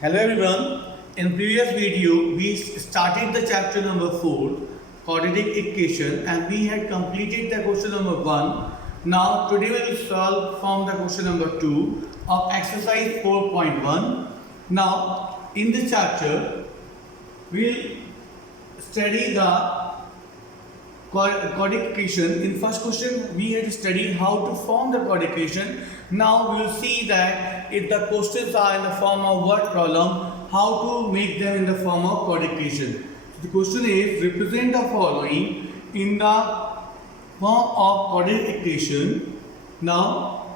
Hello everyone. In previous video we started the chapter number 4 quadratic equation and we had completed the question number 1. Now today we will solve from the question number 2 of exercise 4.1. Now in this chapter we will study the quadratic equation. In first question we had studied how to form the quadratic equation. Now we will see that if the questions are in the form of word problem, how to make them in the form of quadratic equation. The question is represent the following in the form of quadratic equation. Now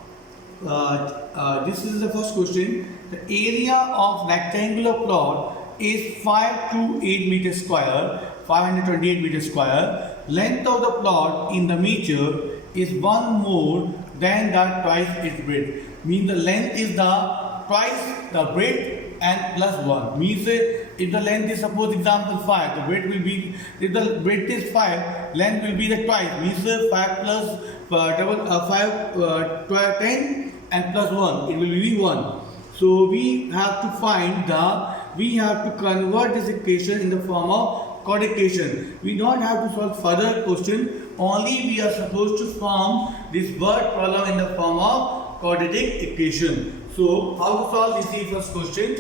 this is the first question. The area of rectangular plot is 528 meters square, 528 meters square. Length of the plot in the meter is one more than the twice its breadth. Means the length is the twice the breadth and plus 1. Means if the length is suppose example 5, the breadth will be, if the breadth is 5, length will be the twice. Means 5 plus 10 and plus 1, it will be 1. So we have to find we have to convert this equation in the form of quadratic equation. We don't have to solve further question, only we are supposed to form this word problem in the form of quadratic equation. So how to solve this is first question.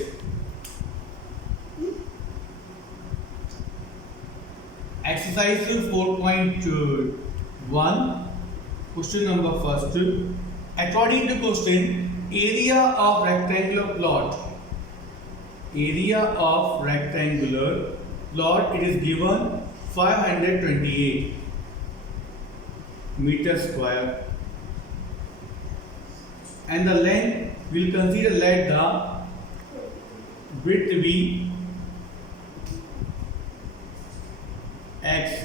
Exercise 4.1, question number first. According to question, area of rectangular plot, it is given 528 meters square and the length will consider let the width be x.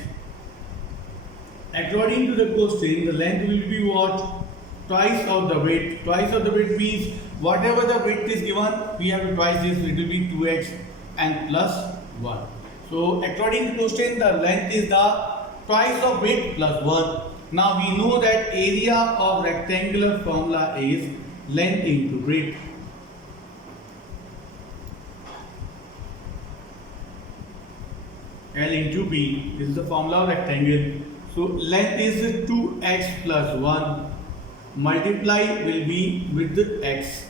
According to the question, the length will be what? Twice of the width. Twice of the width means whatever the width is given, we have to twice this, it will be 2x and plus 1. So according to question, the length is the twice of width plus 1. Now we know that area of rectangular formula is length into breadth. L into B. This is the formula of rectangle. So length is 2x plus 1. Multiply will be with the x.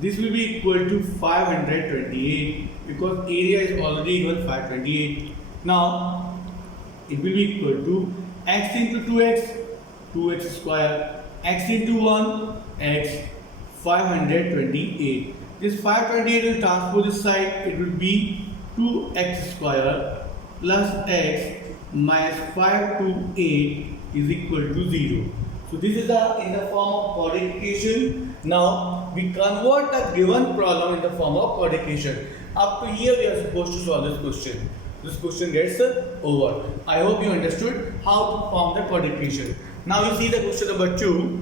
This will be equal to 528 because area is already equal 528. Now it will be equal to x into 2x, 2x square, x into 1, x, 528. This 528 will transpose this side, it will be 2x square plus x minus 528 is equal to 0. So this is in the form of quadratic equation. Now we convert the given problem in the form of quadratic equation. Up to here we are supposed to solve this question. This question gets over. I hope you understood how to form the quadratic equation. Now you see the question number 2.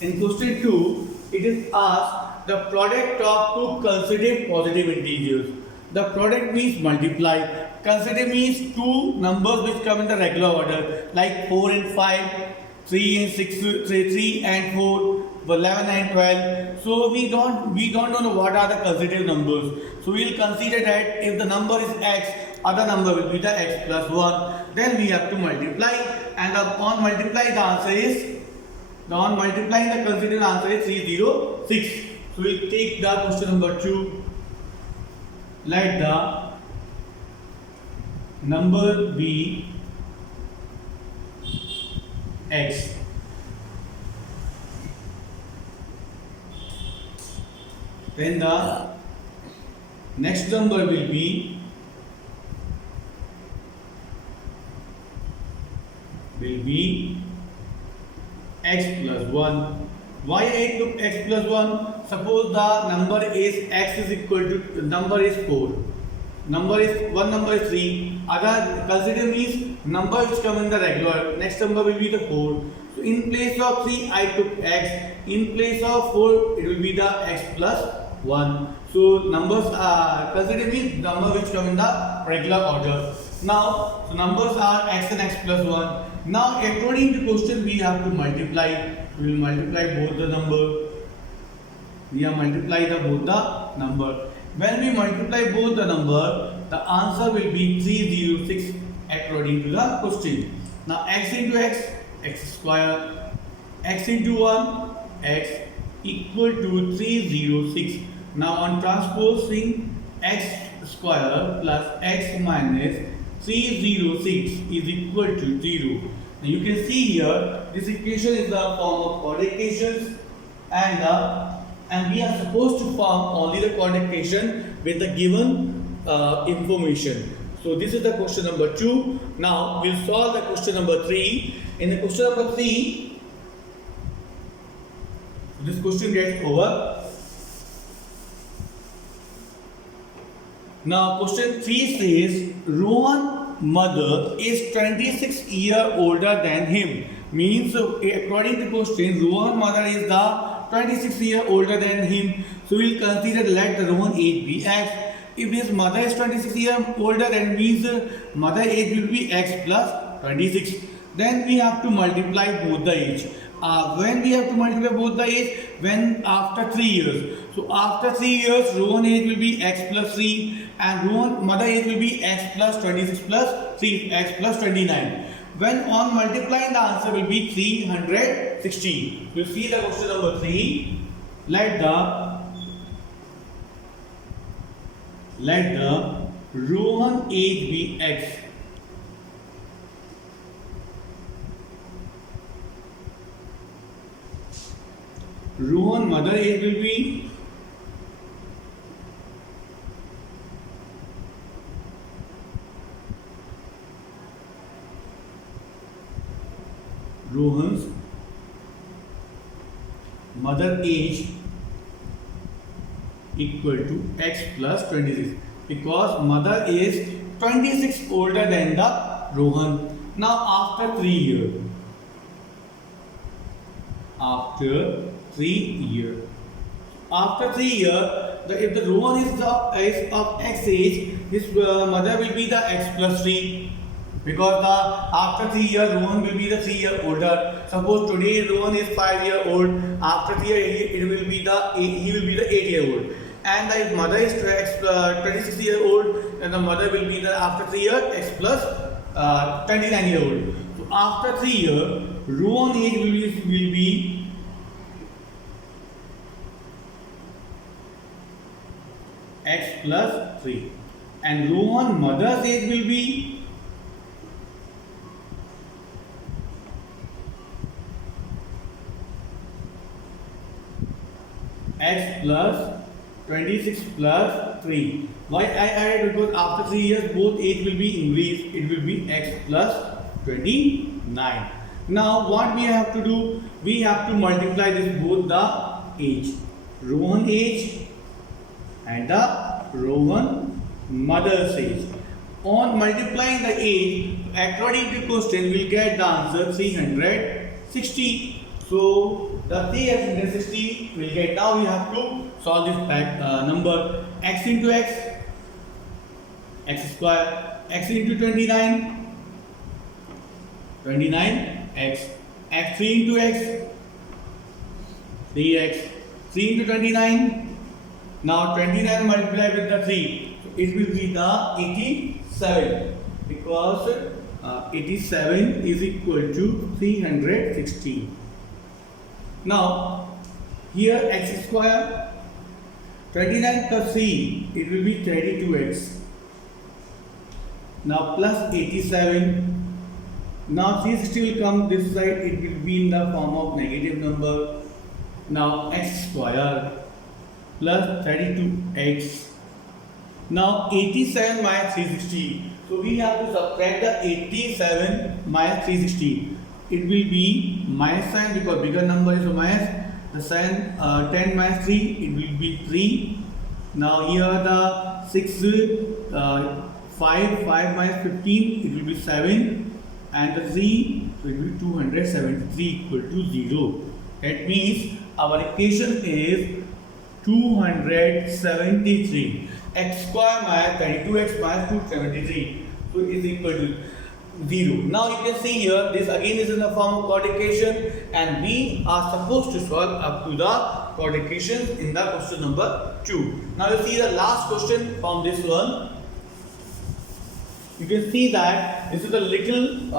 In question 2, it is asked the product of two consecutive positive integers. The product means multiply. Consider means two numbers which come in the regular order like 4 and 5, 3 and 6, 3 and 4, 11 and 12. So we don't know what are the consecutive numbers. So we will consider that if the number is x, other number will be the x plus 1. Then we have to multiply, and on multiply the answer is, on multiplying the consecutive answer is 306. So we will take the question number 2. Let the number be x. Then the next number will be x plus 1. Why I took x plus 1? Suppose the number is x is equal to number is 4. Number is 3. Other consider means number which come in the regular. Next number will be the 4. So in place of 3 I took x. In place of 4 it will be the x plus 1. So numbers consider means number which come in the regular order. Now so numbers are x and x plus 1. Now according to question we have to multiply. We will multiply both the number. We have multiplied both the number. When we multiply both the number, the answer will be 306 according to the question. Now x into x, x square, x into 1, x equal to 306. Now on transposing x square plus x minus 306 is equal to 0. Now you can see here this equation is the form of chord equations, and we are supposed to form only the chord equation with the given information. So this is the question number 2. Now we'll solve the question number 3. In the question number 3, this question gets over. Now question 3 says Rohan's mother is 26 years older than him. Means according to question, Rohan's mother is the 26 years older than him. So we'll consider let the Rohan age be x. If his mother is 26 years older, then means mother age will be x plus 26. Then we have to multiply both the age. When we have to multiply both the age? When after 3 years. So after 3 years, Rohan age will be x plus 3 and Rohan mother age will be x plus 26 plus 3, x plus 29. When on multiplying, the answer will be 360. You see the question number 3. Let the Rohan age be x. Rohan mother age will be Rohan's mother age equal to x plus 26 because mother is 26 older than the Rohan. Now after 3 years, after 3 years, if the Rohan is of x age, his mother will be the x plus 3. Because after 3 years, Rohan will be the 3 year older. Suppose today Rohan is 5 year old. After 3 years, he will be the 8 year old. And if mother is 26 year old, then the mother will be the after 3 years x plus 29 year old. So after 3 years, Rohan age will be x plus 3, and Rohan mother's age will be x plus 26 plus 3. Why I added? Because after 3 years both age will be increased. It will be x plus 29. Now what we have to do? We have to multiply this both the age, Rohan age and the Rohan mother's age. On multiplying the age, according to question, we will get the answer 360. So the 360 will get. Now we have to solve this number. X into x, x square, x into 29, 29x, x3 into x, 3x, 3 into 29. Now 29 multiplied with the 3, so it will be the 87 because 87 is equal to 360. Now here x square, 29 plus 3, it will be 32x. Now plus 87. Now 360 will come this side, it will be in the form of negative number. Now x square plus 32x. Now 87 minus 360. So we have to subtract the 87 minus 360. It will be minus sign because bigger number is a minus. The sign 10 minus 3, it will be 3. Now here the 6, 5 minus 15, it will be 7. And the 3 will be 273 equal to 0. That means our equation is 273. X square minus 32x minus 273. So it is equal to. 0. Now you can see here, this again is in the form of chord equation, and we are supposed to solve up to the chord equation in the question number 2. Now you see the last question from this one. You can see that this is a little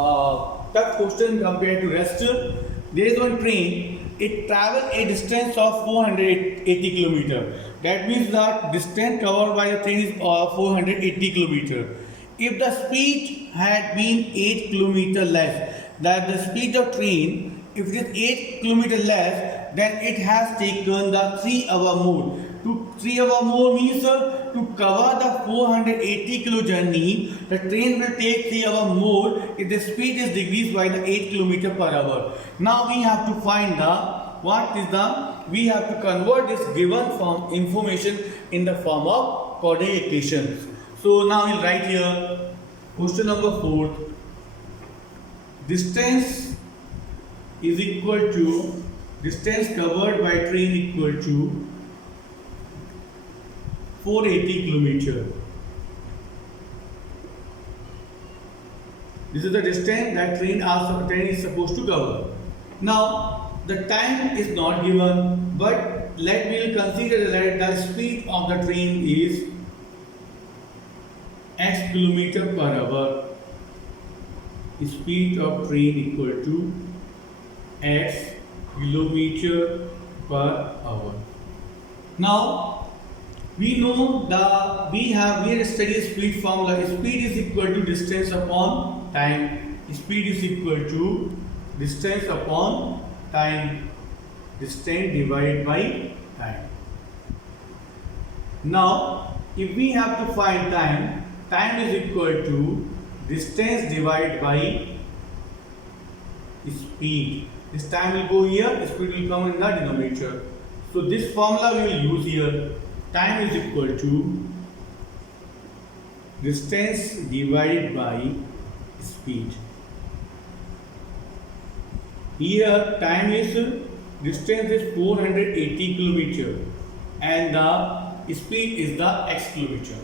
tough question compared to rest. There is one train, it travels a distance of 480 km. That means that distance covered by the train is 480 km. If the speed had been 8 km less, that the speed of train, if it is 8 km less, then it has taken the 3 hour more. To 3 hour more means to cover the 480 km journey, the train will take 3 hour more if the speed is decreased by the 8 km per hour. Now we have to find we have to convert this given form information in the form of coordinate equations. So now we'll write here question number 4. Distance is equal to distance covered by train equal to 480 km. This is the distance that train is supposed to cover. Now the time is not given, but we'll consider that the speed of the train is x km per hour. Speed of train equal to x km per hour. Now we know we have studied speed formula. Speed is equal to distance upon time. Speed is equal to distance upon time. Distance divided by time. Now if we have to find time, time is equal to distance divided by speed. This time will go here, speed will come in the denominator. So this formula we will use here. Time is equal to distance divided by speed. Here time is distance is 480 km and the speed is the x km.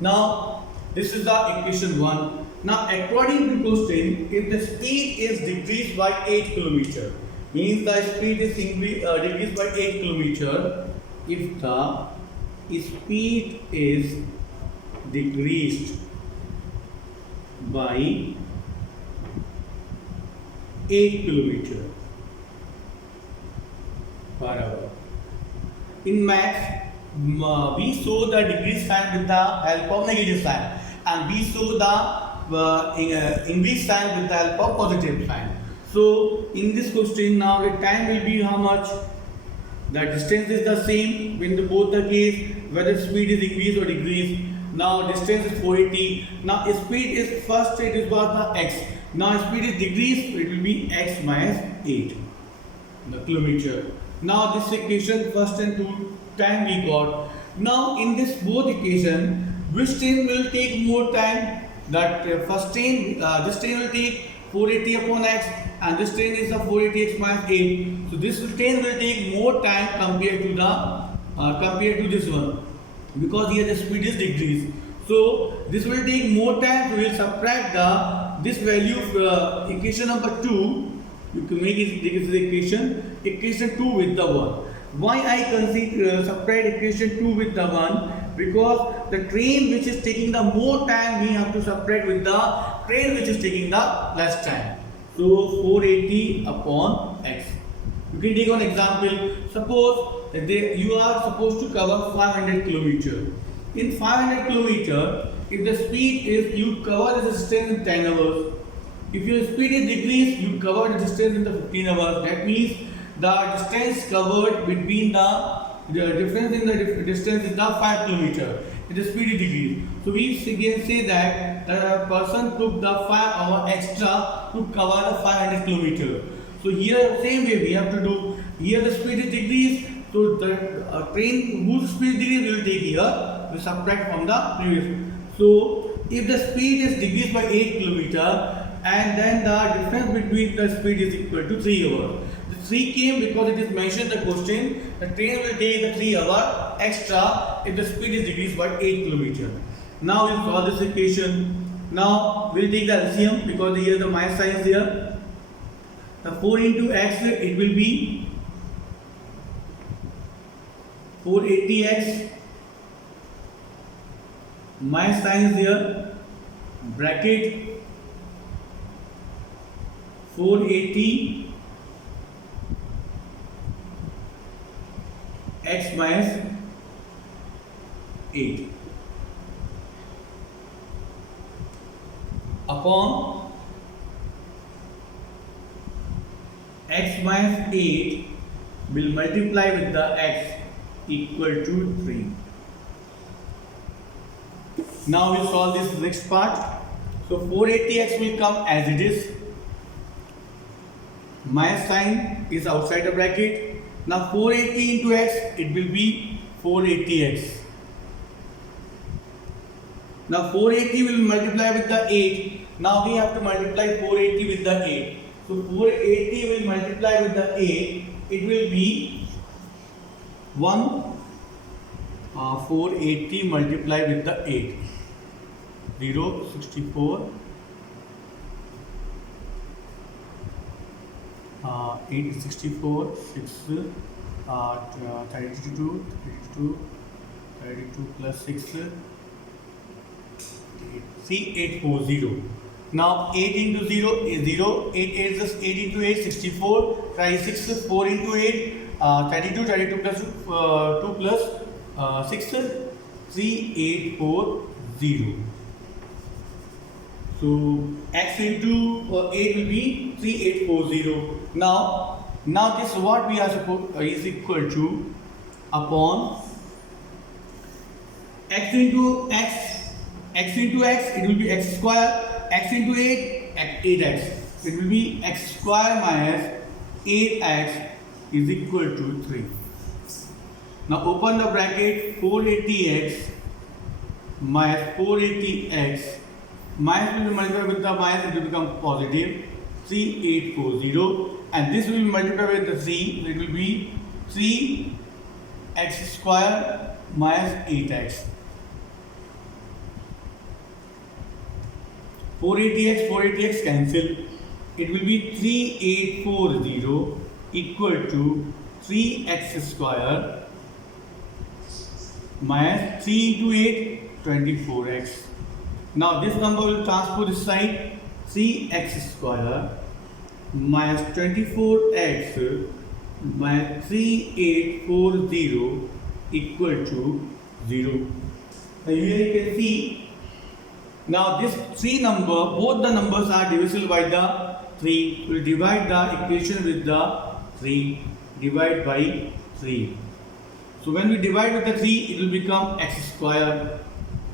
Now this is the equation 1. Now according to question, if the speed is decreased by 8 km, means the speed is decreased by 8 km. If the speed is decreased by 8 km per hour. In maths, we show the decrease sign with the help of negative sign, and we show the increase sign with the help of positive sign. So in this question now the time will be how much? The distance is the same when both the case, whether speed is increased or decreased. Now distance is 480. Now speed is first it was the x. Now speed is decreased, it will be x minus 8 the kilometer. Now this equation first and two time we got. Now in this both equation, which train will take more time? That first train, this train will take 480 upon x, and this train is the 480x minus 8. So this train will take more time compared to this one, because here the speed is decreased. So this will take more time. So we will subtract this value of equation number 2. You can make it equation 2 with the 1. Why I consider subtract equation 2 with the 1? Because the train which is taking the more time, we have to subtract with the train which is taking the less time. So 480 upon x. You can take one example. Suppose that you are supposed to cover 500 km. In 500 km, if the speed is, you cover the distance in 10 hours. If your speed is decreased, you cover the distance in the 15 hours. That means the distance covered between the difference in the distance is the 5 km. The speed is decreased. So we can say that the person took the 5 hour extra to cover the 500 km. So here same way we have to do. Here the speed is decreased. So the train whose speed decreased will take here. We subtract from the previous. So if the speed is decreased by 8 km, and then the difference between the speed is equal to 3 hours. The 3 came because it is mentioned in the question. The train will take the 3 hour extra if the speed is decreased by 8 km. Now we solve this equation. Now we'll take the LCM because here the minus sign is there. The 4 into x, it will be 480x, minus sign is there, bracket 480 x minus 8 upon x minus 8 will multiply with the x equal to 3. Now we solve this next part. So 480x will come as it is. Minus sign is outside the bracket. Now 480 into x, it will be 480x. Now 480 will multiply with the 8. Now we have to multiply 480 with the 8. So 480 will multiply with the 8. It will be 480 multiply with the 8. 0, 64. 8 is 64, 6, 32 plus 6, 840. Now 8 into 0 is 0, 8 is 8 into 8, 64, 36, 4 into 8, 32 plus 2 plus 6, 3840. So x into 8 will be 3840. Now this is what we are supposed is equal to upon x into x. X into x, it will be x square. X into 8, 8x. It will be x square minus 8x is equal to 3. Now open the bracket. 480x minus 480x. Minus will be multiplied with the minus, it will become positive 3840, and this will be multiplied with the 3, it will be 3x square minus 8x. 480x cancel. It will be 3840 equal to 3x square minus 3 into 8, 24x. Now this number will transpose this side. 3x square minus 24x minus 3840 equal to 0. Now here you can see. Now this 3 number, both the numbers are divisible by the 3. We will divide the equation with the 3. Divide by 3. So when we divide with the 3, it will become x square.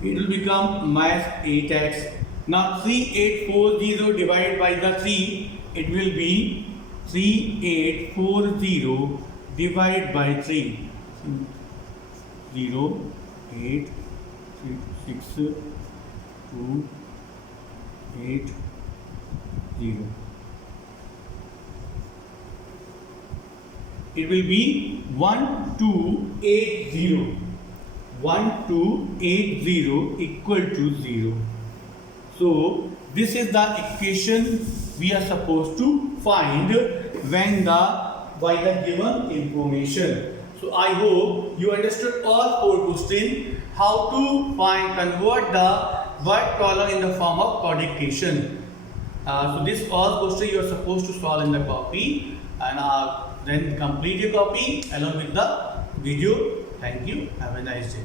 It will become minus 8x. Now 3840 divided by the 3, it will be 3840 divided by 3. 0, 8, 6, 2, 8, 0. It will be 1280. 1280 equal to 0. So this is the equation we are supposed to find when by the given information. So I hope you understood all 4 questions, how to convert the word problem in the form of codification. So this all questions you are supposed to solve in the copy, and then complete your copy along with the video. Thank you. Have a nice day.